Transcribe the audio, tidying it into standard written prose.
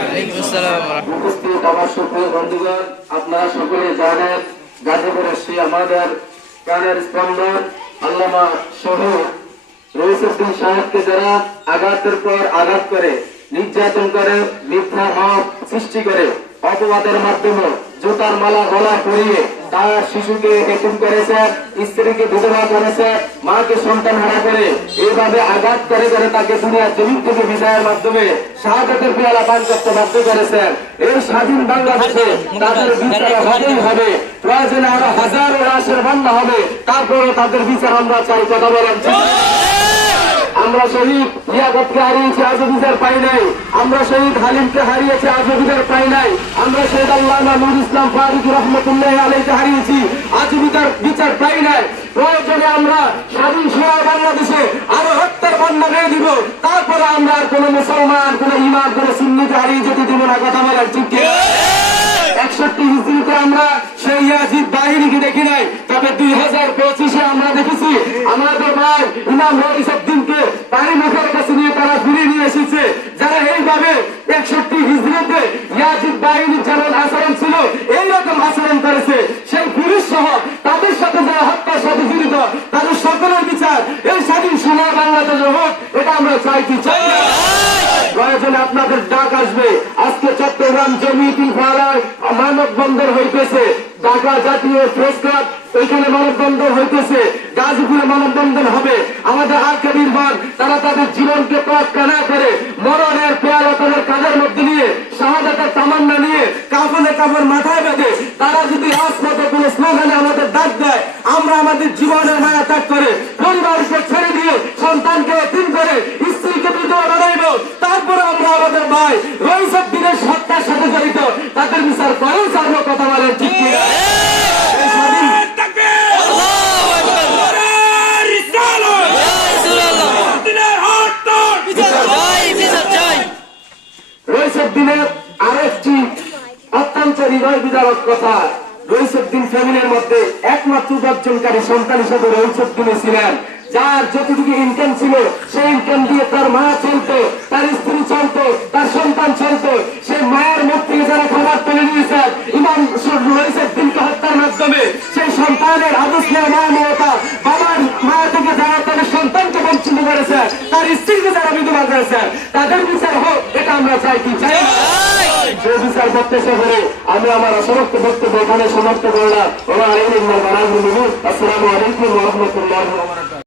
উপস্থিত আমার সুপ্রিয় বন্ধুগণ, আপনারা সকলে জানেন গাজীপুরের শ্রী আমাদের প্রাণের স্পন্দন আল্লামা শহীদ রইসউদ্দিন সাহেবকে যারা আঘাতের পর আঘাত করে, নির্যাতন করে, মিথ্যা মত সৃষ্টি করে, অপবাদের মাধ্যমে জুতার মালা গলা পরিয়ে তার শিশুকে এতিম করেছে, স্ত্রীকে বিধবা করেছে, মাকে সন্তান হারা করে এইভাবে আঘাত করে করে তাকে দুনিয়ার জমিন থেকে বিদায়ের মাধ্যমে শাহাদাতের পেয়ালা পান করতে বাধ্য করেছেন। এই স্বাধীন বাংলাদেশে তাদের বিচার হবেই হবে, প্রয়োজনে আরো হাজারো লাশের বন্যা হবে, তারপরে তাদের বিচার আমরা চাই। কথা বলেন। আমরা শহীদ লিয়াকতকে হারিয়েছি, আজও বিচার পাই নাই। আমরা শহীদ হালিমকে হারিয়েছি, আজও বিচার পাই নাই। আমরা শহীদ আল্লামা নূর ইসলাম ফারুক রহমতুল্লাহ আলাইহিকে হারিয়েছি, আজও বিচার পাই নাই। প্রয়োজনে আমরা স্বাধীন সোয়া বাংলাদেশে আরো হত্যার বন্যা বেয়ে দিব, তারপরে আমরা আর কোন মুসলমান, কোন ইমাম, কোন সুন্নিকে হারিয়ে যেতে দিব না। কথা বলার ঠিক 61 হিজরিতে আমরা সেই ইয়াজিদ বাহিনীকে দেখি নাই, তবে 2025-এ আমরা দেখেছি আমাদের ভাই ইমাম রইসউদ্দিনকে পানি মুখের কাছে নিয়ে তারা ফিরিয়ে নিয়ে এসেছে। যারা এইভাবে 61 হিজরিতে ইয়াজিদ বাহিনীর যেমন আচরণ ছিল এইরকম আচরণ করেছে, সেই পুলিশ সহ তাদের সাথে যারা হত্যার সাথে জড়িত তাদের সকলের বিচার এই স্বাধীন সোনার বাংলাদেশে হোক, এটা আমরা চাইতে চাই। প্রয়োজনে আপনাদের ডাক আসবে। আজকে চট্টগ্রাম জমিয়তুল ফালাহ মানববন্ধন হইতেছে, ঢাকা জাতীয় প্রেস ক্লাব ওইখানে মানববন্ধন হইতেছে, গাজীপুরে মানববন্ধন হবে। আমাদের আকাবির মান তারা তাদের জীবনকে তোয়াক্কা না করে মরণের পেয়ালা তাদের কাঁধের মধ্যে নিয়ে, শাহাদাতের তামান্না নিয়ে, কাফনে কাফন মাথায় বেঁধে তারা যদি রাজপথে কোনো স্লোগানে আমাদের ডাক দেয়, আমরা আমাদের জীবনের মায়া ত্যাগ করে পরিবারকে ছেড়ে দিয়ে সন্তানকে এতিম করে স্ত্রীকে বিধবা বানাইব, তারপরে আমরা আমাদের ভাই রইসউদ্দিনের হত্যার সাথে জড়িত তাদের বিচার করেও ছাড়বো। কথা বলেন ঠিক কিনা? রইসউদ্দিনের আরেকটি অত্যন্ত হৃদয় বিদারক কথা, রইসউদ্দিন ফ্যামিলির মধ্যে একমাত্র উপার্জনকারী সন্তান হিসেবে রইসউদ্দিনে ছিলেন। যার যতটুকু ইনকাম ছিল সেই ইনকাম দিয়ে তার মা চলতো, তার স্ত্রী চলতো, তার সন্তান চলতো। সেই মায়ের মুখ থেকে যারা খাবার তুলে নিয়েছেন ইমাম রইসউদ্দিনকে হত্যার মাধ্যমে, সেই সন্তানের আদর্শের মমতা, বাবার মায়া থেকে যারা তাদের সন্তানকে বঞ্চিত করেছে, তার স্ত্রীকে যারা বিধবা করেছে, তাদের বিচার হোক, এটা আমরা চাই। কি চাই? সেই বিচার করতে করে আমি আমার অসমাপ্ত বক্তব্য এখানে সমাপ্ত করলাম। আসসালামু আলাইকুম ওয়া রাহমাতুল্লাহি ওয়া বারাকাতুহু।